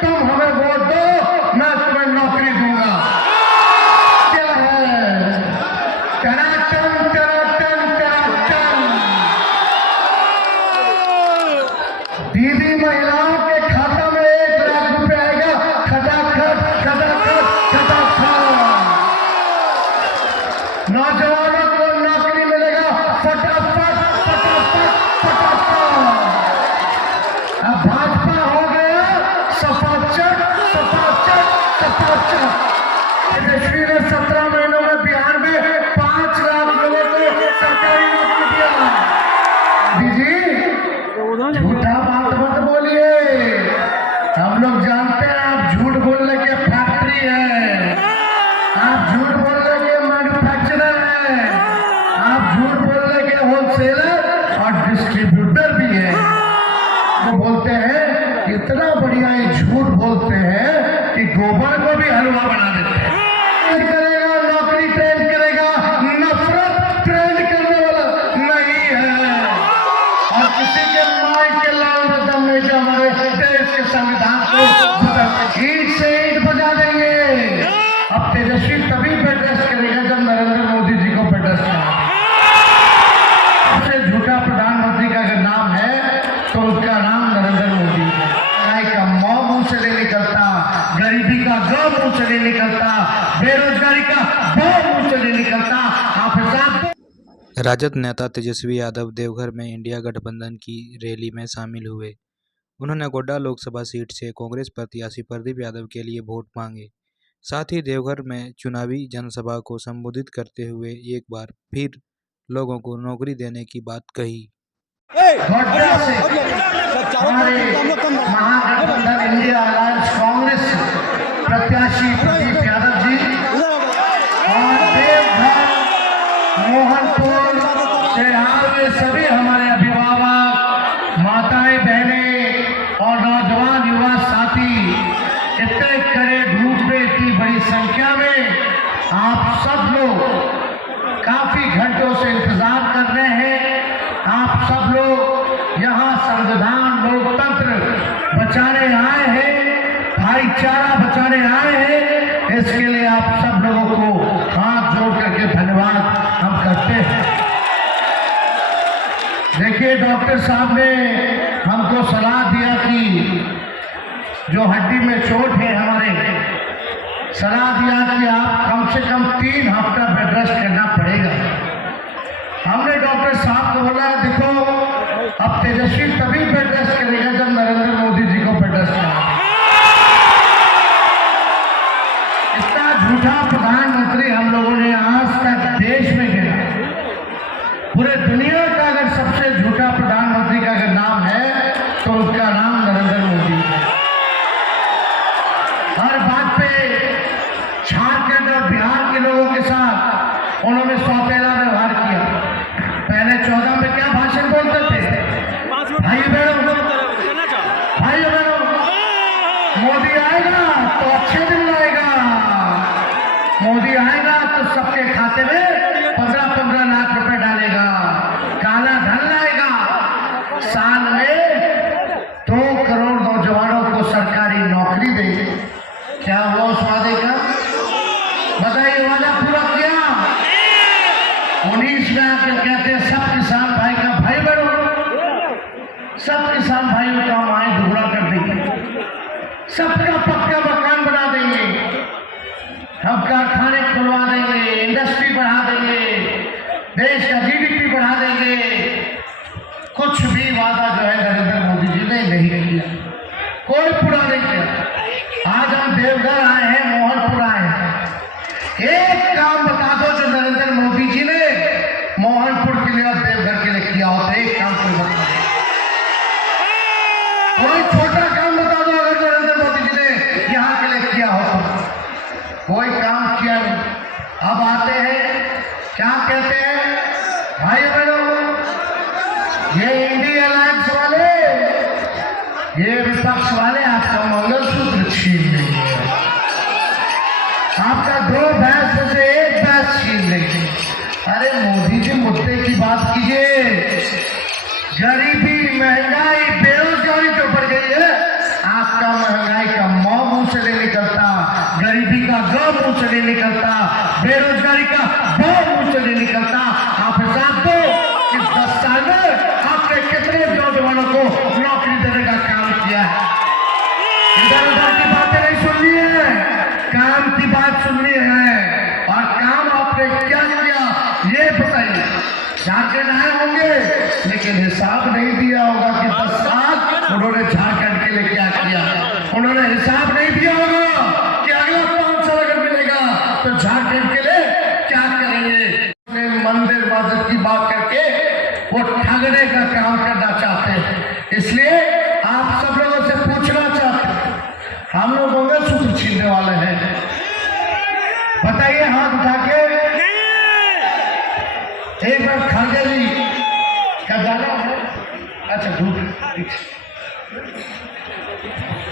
तुम हमें वोट दो, मैं तुम्हें नौकरी दूंगा। क्या है? टनाटन टनाटन टनाटन। दीदी महिलाओं के खाता में 1 लाख रुपए आएगा, खटाखट खटाखट खटाखट। नौजवानों को नौकरी मिलेगा, फटाफट फटाफट फटाफट। अब भाजपा हो गया सफाचट सफाचट सफाचट। तेजस्वी ने 17 महीनों में बिहार में 5 लाख लोगों को सरकारी नौकरी दिया। दीदी झूठा बात मत बोलिए, हम लोग जानते हैं आप झूठ बोलने के फैक्ट्री है, आप झूठ बोलने के मैन्युफैक्चरर है, आप झूठ बोलने के होलसेलर और डिस्ट्रीब्यूटर भी है। वो बोलते हैं इतना बढ़िया ये झूठ बोलते हैं कि गोबर को भी हलवा बना देते हैं। करेगा नौकरी ट्रेंड करेगा, नफरत ट्रेंड करने वाला नहीं है। और किसी के माई के लाल बदम में जो हमारे देश के संविधान को ईंट से ईंट बजा देंगे। अब तेजस्वी तभी बेड रेस्ट करेगा जब नरेंद्र मोदी जी को बेड रेस्ट करेगा। सबसे झूठा प्रधानमंत्री का अगर नाम है तो उसका नाम नरेंद्र मोदी है। महंगाई का मौ मुंह से नहीं निकलता, गरीबी का ग मुंह से नहीं निकलता, बेरोजगारी का ब मुंह से नहीं निकलता। आप हिसाब राजद नेता तेजस्वी यादव देवघर में इंडिया गठबंधन की रैली में शामिल हुए। उन्होंने गोड्डा लोकसभा सीट से कांग्रेस प्रत्याशी प्रदीप यादव के लिए वोट मांगे। साथ ही देवघर में चुनावी जनसभा को संबोधित करते हुए एक बार फिर लोगों को नौकरी देने की बात कही। गोड्डा से हमारे महागठबंधन इंडिया अलायंस कांग्रेस प्रत्याशी प्रदीप यादव जी और देवघर मोहनपुर से आए हुए सभी हमारे अभिभावक, माताएं, बहनें और नौजवान युवा साथी, इतने कड़े धूप में इतनी बड़ी संख्या में आप सब लोग काफी घंटों से इंतजार कर रहे हैं। आप सब लोग यहाँ संविधान लोकतंत्र बचाने आए हैं, भाईचारा बचाने आए हैं। इसके लिए आप सब लोगों को हाथ जोड़ करके धन्यवाद हम करते हैं। देखिए डॉक्टर साहब ने हमको सलाह दिया कि जो हड्डी में चोट है हमारे, सलाह दिया कि आप कम से कम 3 हफ्ता बेड रेस्ट करना पड़ेगा। हमने डॉक्टर साहब को बोला देखो अब तेजस्वी तभी बेड रेस्ट करेगा जब नरेंद्र मोदी जी को बेड रेस्ट करेगा। इतना झूठा प्रधानमंत्री हम लोगों ने आज तक देश में गिना। पूरे दुनिया का अगर सबसे झूठा प्रधानमंत्री का अगर नाम है तो उसका नाम नरेंद्र मोदी है। हर बात पे झारखंड और बिहार के लोगों के साथ उन्होंने सौतेला व्यवहार किया। पहले 14 में क्या भाषण बोलते थे, भाई बहनों मोदी आएगा तो अच्छे दिन लाएगा, मोदी आएगा तो सबके खाते में 15-15 लाख रुपए डालेगा, काला धन लाएगा, साल में 2 करोड़ नौजवानों को सरकारी नौकरी देगी। क्या हुआ उस वादे का? बताइए, वादा पूरा किया? 19 में आकर कहते हैं सब किसान भाई का भाई बनो, सब किसान भाइयों का माए दुगना कर देंगे, सबका पक्का मकान बना देंगे, हम कारखाने खुलवा देंगे, इंडस्ट्री बढ़ा देंगे, देश का जीडीपी बढ़ा देंगे। कुछ भी वादा जो है नरेंद्र मोदी जी ने नहीं किया, कोई पूरा नहीं किया। आज हम देवघर आए हैं, मोहनपुर आए हैं, एक काम बता दो जो नरेंद्र मोदी जी ने मोहनपुर के लिए और देवघर के लिए किया होता। एक काम कोई बता दो, कोई छोटा काम बता दो अगर नरेंद्र मोदी जी ने यहाँ के लिए किया होता। कोई काम किया नहीं। अब आते हैं, क्या कहते हैं भाई बहनों, ये इंडिया अलायंस वाले, ये विपक्ष वाले आपका मंगलसूत्र छीन लेंगे। नहीं निकलता, बेरोजगारी का बहुत मुंह से नहीं निकलता। आप हिसाब दो कि 10 साल में आपने कितने नौजवानों को नौकरी देने का काम किया है। इधर उधर की बातें नहीं सुननी है, काम की बात सुननी है। और काम आपने क्या किया ये बताइए। झारखंड आए होंगे लेकिन हिसाब नहीं दिया होगा कि 10 साल उन्होंने झारखंड के लिए क्या किया। उन्होंने हिसाब नहीं दिया होगा कि अगला 5 साल अगर मिलेगा तो झारखंड के लिए क्या करेंगे। मंदिर मस्जिद की बात करके वो ठगने का काम करना चाहते हैं। इसलिए आप सब लोगों से पूछना चाहते हैं, हम लोग मंगलसूत्र छीनने वाले हैं? बताइए हाथ उठा के। एक बार खड़गे जी का जाना है। अच्छा धूप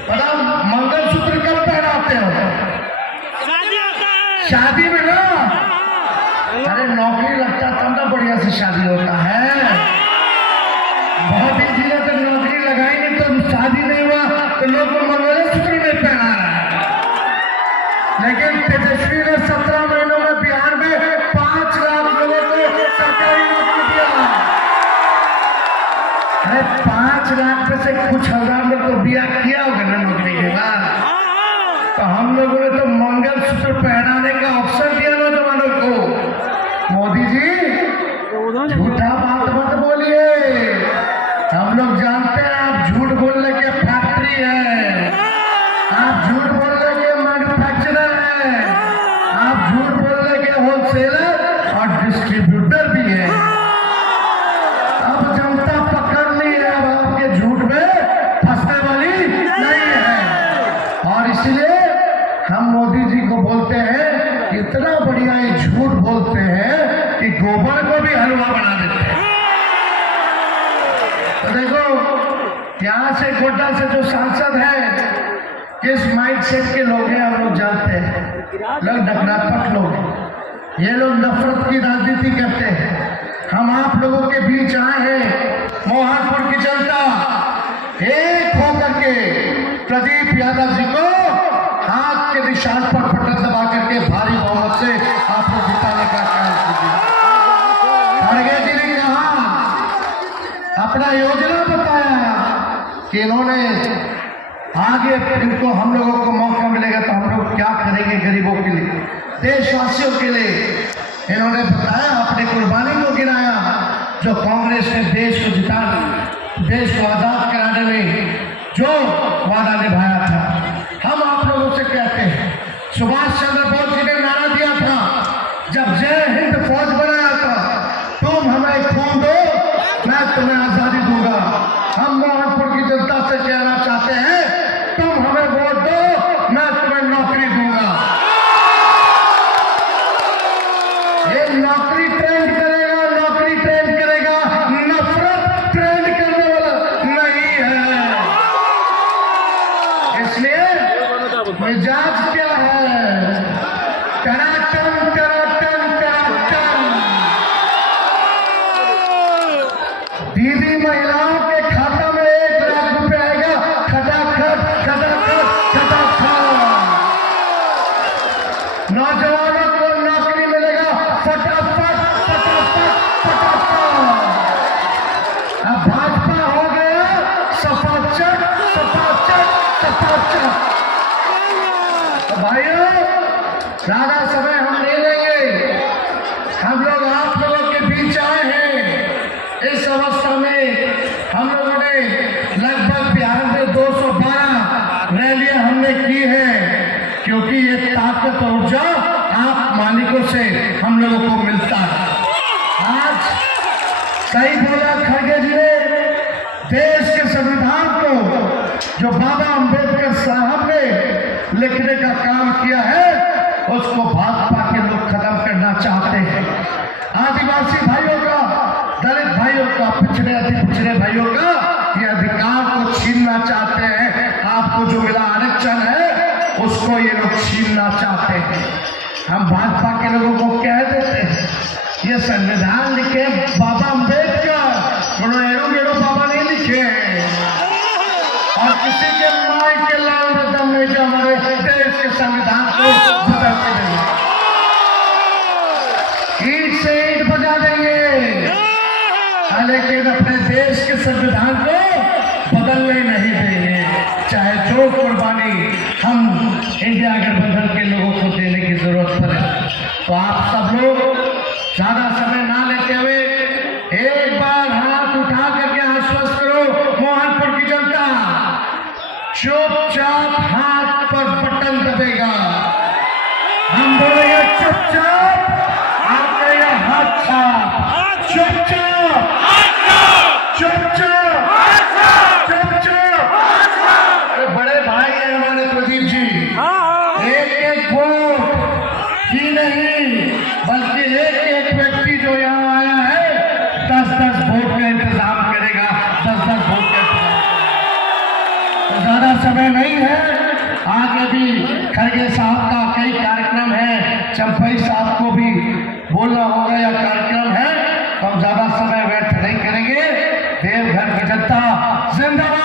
बताओ, मंगलसूत्र कब पहनाते हो? शादी में ना। अरे नौकरी लगता तब ना बढ़िया से शादी होता है। बहुत ही जिले तक नौकरी लगाई नहीं तो शादी नहीं हुआ तो लोग मंगलसूत्र नहीं पहना रहा है। लेकिन तेजस्वी ने 17 महीनों में बिहार में 5 लाख लोगों को सरकारी नौकरी दिया। अरे 5 लाख में से कुछ हजार लोग को बिया किया होगा ना नौकरी के बाद। तो हम लोगों ने तो मंगलसूत्र पहनाने का अवसर दिया नौजवानों को। मोदी जी झूठा बात मत बोलिए। हम लोग जानते हैं आप झूठ बोलने के फैक्ट्री है, आप झूठ बोलने के मैन्युफैक्चरर है, आप झूठ बोलने के होलसेलर और डिस्ट्रीब्यूटर भी है। अब जनता पकड़ ली है, अब आपके झूठ में फंसने वाली नहीं है। और इसलिए हम मोदी जी को बोलते हैं, इतना बढ़िया ये झूठ बोलते हैं कि गोबर को भी हलवा बना देते हैं। तो देखो यहाँ से गोड्डा से जो सांसद है किस माइंडसेट के लोग हैं हम लोग जानते हैं। लोग नकारात्मक लोग हैं, ये लोग नफरत की राजनीति करते हैं। हम आप लोगों के बीच आए हैं, मोहनपुर की जनता एक होकर के प्रदीप यादव जी को हाथ के निशान पर बटन दबा करके भारी बहुमत से आप लोग जिताने का काम कीजिए। खड़गे जी ने कहा, अपना योजना बताया कि इन्होंने आगे इनको हम लोगों को मौका मिलेगा तो हम लोग क्या करेंगे गरीबों के लिए, देशवासियों के लिए। इन्होंने बताया, अपनी कुर्बानी को गिराया। जो कांग्रेस ने देश को जिता, देश को आजाद कराने में जो वादा निभाया था। हम आप लोगों से कहते हैं, सुभाष चंद्र बोस जी ने नारा दिया था जब जय हिंद फौज बनाया था, तुम हमें खून दो मैं तुम्हें आजादी दूंगा। हम मोहनपुर की जनता से कहना चाहते हैं, तुम हमें वोट दो मैं तुम्हें नौकरी दूंगा। ये नौकरी ट्रेंड करेगा, नौकरी ट्रेंड करेगा, नफरत ट्रेंड करने वाला नहीं है। इसलिए मिजाज क्या है, टनाटन टनाटन टनाटन। दीदी महिलाओं के खाता में 1 लाख रुपए आएगा, खटाखट खटाखट खटाखट। नौजवानों को नौकरी मिलेगा फटाफट फटाफट फटाफट। अब भाजपा हो गया सफाचट सफाचट सफाचट। तो भाइयों ज्यादा समय हम नहीं लेंगे, हम लोग आप लोगों के बीच आए हैं। इस अवस्था में हम लोगों ने लगभग बिहार में 212 रैलियां हमने की है, क्योंकि ये ताकत और ऊर्जा आप मालिकों से हम लोगों को मिलता है। आज सही बोला खड़गे जी ने, देश के संविधान को जो बाबा अंबेडकर साहब ने लिखने का काम किया है उसको भाजपा के लोग खत्म करना चाहते हैं। आदिवासी भाइयों का, दलित भाइयों का, पिछड़े अति पिछड़े भाइयों का ये अधिकार को छीनना चाहते हैं। आपको जो मिला आरक्षण है उसको ये लोग छीनना चाहते हैं। हम भाजपा के लोगों को कह देते हैं, ये संविधान लिखे बाबा अंबेडकर, उन्होंने एड़ो बाबा नहीं लिखे हैं। और किसी के माई के लाल में दम नहीं जो हमारे देश के संविधान को बदल के देंगे। लेकिन अपने देश के संविधान को बदलने नहीं देंगे, चाहे जो कुर्बानी हम इंडिया गठबंधन के लोगों को देने की जरूरत पड़े। तो आप सब लोग ज्यादा समय ना लेते हुए एक बार हाथ उठा करके आश्वस्त करो मोहनपुर की जनता, चुपचाप हाथ पर बटन दबेगा। हम बोलेंगे चुपचाप, आप कहेंगे हाथ छाप, चुपचाप चुपचाप चुपचाप। अरे बड़े भाई हैं हमारे प्रदीप जी, एक एक वोट ही नहीं बल्कि एक एक व्यक्ति जो यहाँ आया है 10-10 वोट का इंतजाम करेगा, 10-10 वोट का इंतजाम। तो ज्यादा समय नहीं है, आगे भी खड़गे साहब का कई कार्यक्रम है, चंपई साहब को भी बोलना होगा या कार्यक्रम है, तो हम ज्यादा समय व्यर्थ नहीं करेंगे। देवघर की जनता जिंदाबाद।